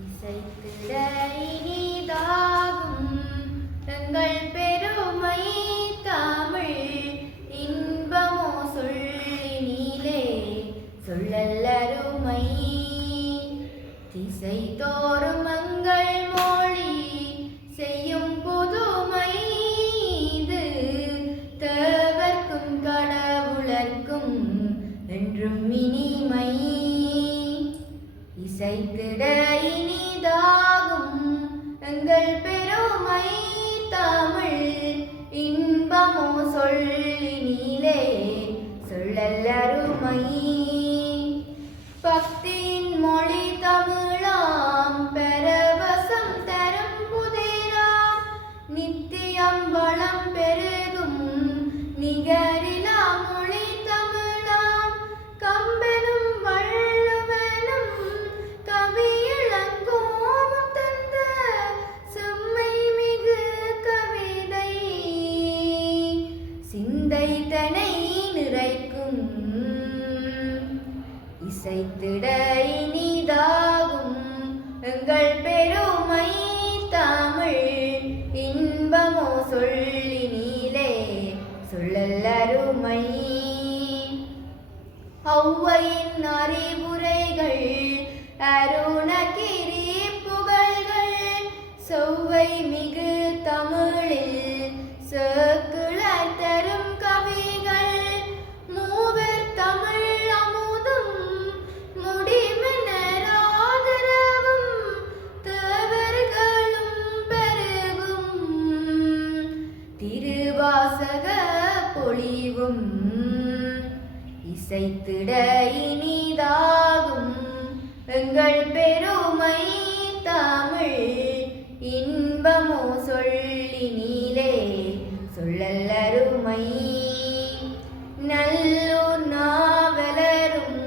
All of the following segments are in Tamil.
இசைத்திட இனிதாகும் எங்கள் பெருமை தமிழ் இன்பமோ சொல்லினிலே சொல்லல்லருமை திசை தோறும் எங்கள் மொழி செய்யும் புதுமை இது தேவர்க்கும் கடவுளர்க்கும் என்றும் இனிமை இசைத்திட இனிதாகும் எங்கள் பெருமை தமிழ் இன்பமோ சொல்லினிலே சொல்லல்லருமை பக்தியின் மொழி தமிழாம் பரவசம் தரும் புதிராம் நித்தியம் வளம் பெருகும் நிகரிலா மொழி தமிழாம் கம்பனும் வள்ளுவனும் கவியிளங்கோவும் தந்த செம்மை மிகு கவிதை சிந்தை தனை நிறைக்கும் இசைத்திட இனிதாகும் எங்கள் பெருமை தமிழ் இன்பமோ சொல்லினிலே சொல்லல்லருமை ஔவையின் அறிவுரைகள் அருணகிரி புகழ்கள் செவ்வை மிகு தமிழில் சேக்கிழார் தரும் கவிகள் மூவர் தமிழ் அமுதும் முடிமெனராதரவும் தேவர்களும் பெருகும் திருவாசக பொழிவும் இசைத்திட இனிதாகும் எங்கள் பெருமை தமிழ் இன்பமோ சொல்லினிலே சொல்லல்லருமை நல்லூர் நாவலரும்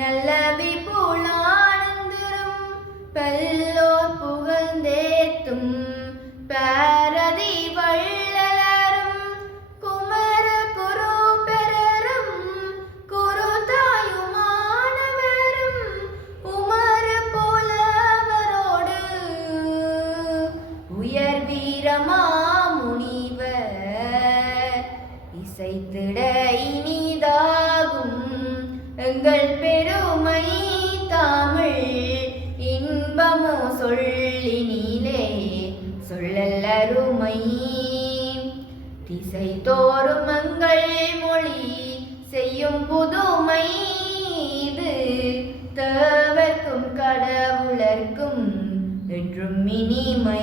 நல்லவி புலானந்தரும் பல்லோர் புகழ்ந்தேத்தும் பாரதி வள்ளலரும் குமர குரு பெறரும் குரு தாயுமானவரும் உமர போலவரோடு உயர் வீரமா முனிவர் இசைத்திட இனிதாகும் எங்கள் பெருமை தமிழ் இன்பமோ சொல்லினிலே சொல்லல்லருமை திசை தோறும் எங்கள் மொழி செய்யும் புதுமை இது தேவர்க்கும் கடவுளர்க்கும் என்றும் இனிமை